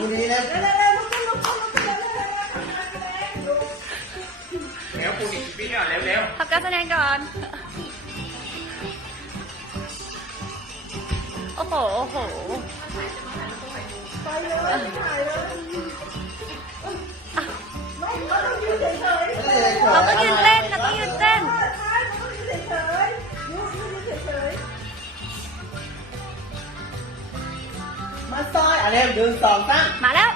คุณดีแล้วแล้วปูอีกปีก่อนเร็ว ทำการแสดงก่อน โอ้โห โอ้โห ไปเลยถ่ายเลยไม่ต้องยืนเฉยๆ เราก็ยืนเต้นเราก็ยืนเต้น ใช่มันต้องยืนเฉยๆยืนเฉย มาซอยอะไรเดินสองตั้ง มาแล้ว